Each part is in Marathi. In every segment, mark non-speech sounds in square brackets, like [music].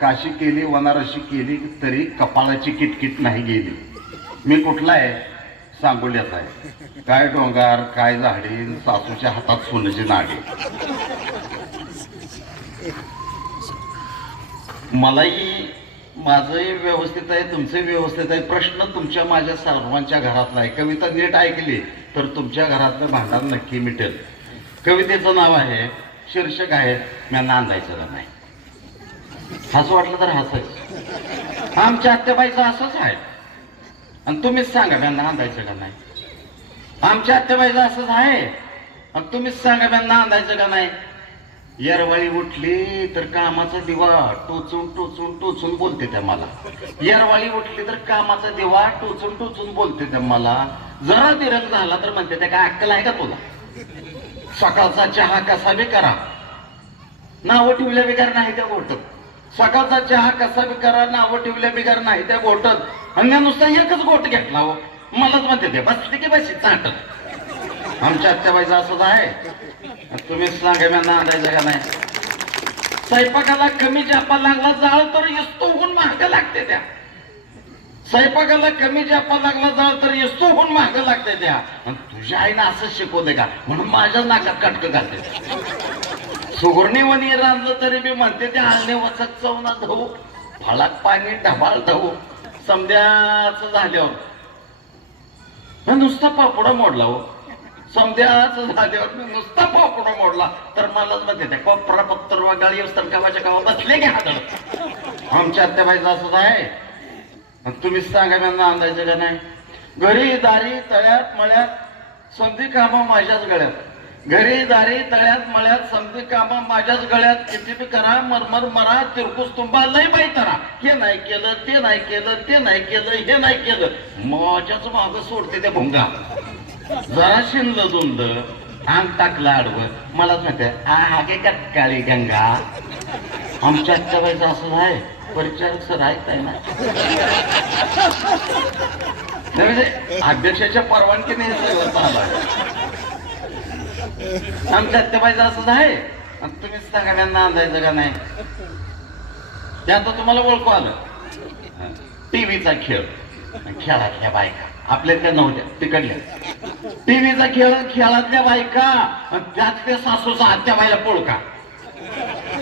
काशी केली वनारशी केली तरी कपाळाची किटकिट नाही गेली. मी कुठला आहे? सांगोल्याचा आहे. काय डोंगर काय झाडी सासूच्या हातात सोन्याची नाडी. मलाही माझंही व्यवस्थित आहे तुमचंही व्यवस्थित आहे. प्रश्न तुमच्या माझ्या सर्वांच्या घरातला आहे. कविता नीट ऐकली तर तुमच्या घरातलं भांडण नक्की मिटेल. कवितेचं नाव आहे शीर्षक आहे मी नांदायचं नाही. हसू वाटलं तर हसायचं आमच्या आत्याबाईचं असंच आहे. आणि तुम्हीच सांगा त्यांना नांदायचं का नाही. आमच्या आत्याबाईचं असंच आहे. आणि तुम्हीच सांगा त्यांना नांदायचं का नाही. येरवाळी उठली तर कामाचा दिवा टोचून टोचून टोचून बोलते त्या मला. येरवाळी उठली तर कामाचा दिवा टोचून टोचून बोलते त्या मला. जरा तिरंग झाला तर म्हणते त्या काय अक्कल आहे का तुला? सकाळचा चहा कसा बी करा. नावं ठेवल्या बेकार नाही त्या गोष्ट सकाळचा चहा कसा बी करा नावं ठेवल्या बिगार नाही त्या गोटत आणि नुसता एकच गोट घेतला हो. मलाच म्हणते ते बसली की बशी चाटत. आमच्या आत्याबाईचं असंच आहे. तुम्हीच सांगा मी नांदायचं का नाही. स्वयंपाकाला कमी जापा लागला जाळ तर येतो होऊन महाग लागते त्या. स्वयंपाकाला कमी जापा लागला जाळ तर येतो होऊन महाग लागते त्या. तुझ्या आईनं असंच शिकवते का? म्हणून माझ्या नाकात कटक घालते. सुगुर्णीवनी रांधलं तरी मी म्हणते ते आले वचक चवना धाऊ फळात पाणी ढबाळ धाऊ समद्याच झाल्यावर. नुसता पापडा मोडला हो. समद्याच झाल्यावर मी नुसता पापडा हो. मोडला. तर मलाच म्हणते ते कोपरा पत्तर वा गाळी असतात गावाच्या गावात? बसले की हात आमच्या आत्याबाईचं असंच आहे. तुम्हीच सांगा मी अंदाजे का नाही. घरी दारी तळ्यात मळ्यात संधी कामं माझ्याच गळ्यात. घरी दारी तळ्यात मळ्यात समधी कामा माझ्याच गळ्यात किती बी करा मरमर मरा तिरकुस तुंबा लय बाई करा हे नाही केलं ते नाही केलं ते नाही केलं हे नाही केलं. माझ्याच माग सोडते ते भुंगा. जरा शिनलं दुंद अंग टाकलं आडवं. मलाच म्हणते आ हागे का काळी गंगा? आमच्या आत्याबाईचं असं आहे परिचारक सर आहेत आहे ना म्हणजे अध्यक्षाच्या परवानगीने सगळं चालू आहे आमच्या आत्याबाईचं असंच आहे. आणि सगळ्यांना सांगा अंदायचं का नाही. ते आता तुम्हाला ओळखू आलं. टीव्हीचा खेळ. खेळा बायका. आपल्या त्या नव्हत्या. तिकडल्या. टीव्हीचा खेळ खेळातल्या बायका. त्यात त्यातल्या सासूचा हत्याबाईला पोळका.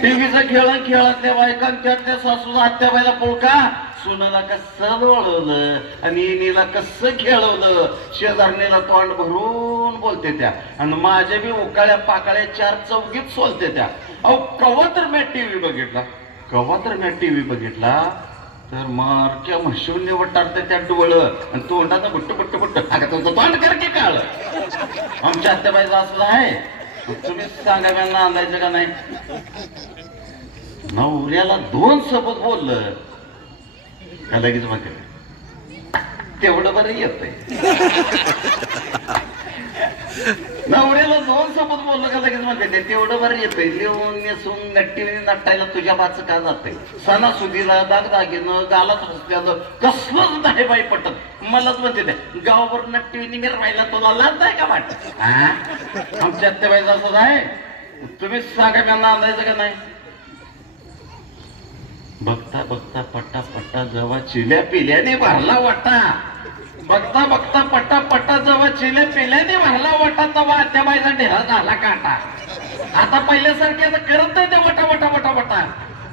टीव्हीचा खेळ खेळातल्या बायका त्यात त्यातल्या सासूचा हत्याबाईला पोळका. सुनाला कसं वळवलं आणि नीला कसं खेळवलं? शेजारणीला तोंड भरून बोलते त्या. आणि माझ्या बी उकाळ्या पाकाळ्या चार चौकीत सोलते त्या. अहो कवा तर मी टीव्ही बघितला. कवा तर मी टीव्ही बघितला. तर मारक्या म्हशून्य वटारते त्या डोळ. आणि तोंडात बुट्ट बुट्ट बुट्ट. अगं तुमचं तोंड कर की काळ. आमच्या आत्याबाईचा असलं आहे. तुम्ही सांगा त्यांना आणायचं का नाही? नवऱ्याला दोन सोबत बोललं. का लगेच म्हणते तेवढं बरं येतंय. [laughs] नवऱ्याला दोन सोबत बोललं का लगेच म्हणते तेवढं बरं येतंय. लिहून नेसून गट्टीने नटायला तुझ्या बाच का जाते सणासुदीला दागदागिनं गालात रस्त्यानं कसलंच नाही बाई पटत. मलाच म्हणते ते गावावर नट्टीने मिरवायला तुला लाज आहे का वाटत? आमच्या आत्याबाईचं असंच आहे. तुम्हीच सांगा त्यांना अंदायचं का नाही? बघता बघता पट्टा पट्टा जवा चिल्या पिल्याने भरला वाटा. बघता बघता पट्टा पट्टा जवा चिल्या पिल्याने भरला वाटा तवा आत्याबाईचा ढेरा झाला काटा. आता पहिल्यासारखे आता करत नाही ते वटा वटा वटा वटा.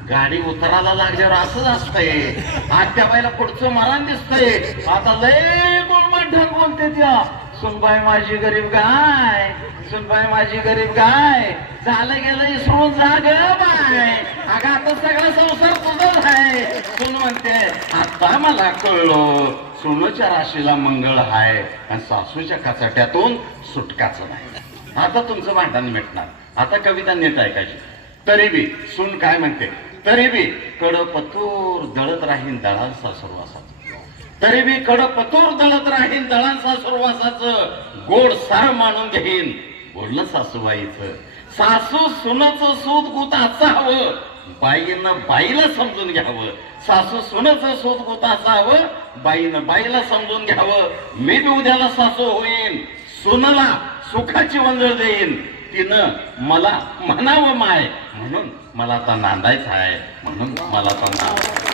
गाडी उतरायला लागल्यावर असंच असतंय. आत्याबाईला पुढचं मरण दिसतंय. आता लय गोलमाट ढग बोलते त्या. सुनबाई माझी गरीब गाय सुनबाई माझी गरीब गाय झालं गेलं इसरून जा ग बाय. अगं आता सगळा संसार तुझाच आहे. सुन म्हणते आता मला कळलो सुनच्या राशीला मंगळ हाय आणि सासूच्या कचाट्यातून सुटकाचं नाही. आता तुमचं भांडण मिटणार. आता कविता नीट ऐकायची. तरी बी सुन काय म्हणते? तरी बी कड पतूर दळत राहीन दळा सासुरवासाचं तरी मी कड कतोर दळत राहीन दळा सासुरवासाचं गोड सार मानून घेईन. बोललं सासूबाईचं सासू सुनाचं सूत गुत असावं बाईनं बाईला समजून घ्यावं. सासू सुनाचं सूत गुत असावं बाईनं बाईला समजून घ्यावं. मी बी उद्याला सासू होईन सुनला सुखाची वंजळ देईन. तिनं मला म्हणावं माय म्हणून मला आता नांदायचं आहे म्हणून मला आता नांद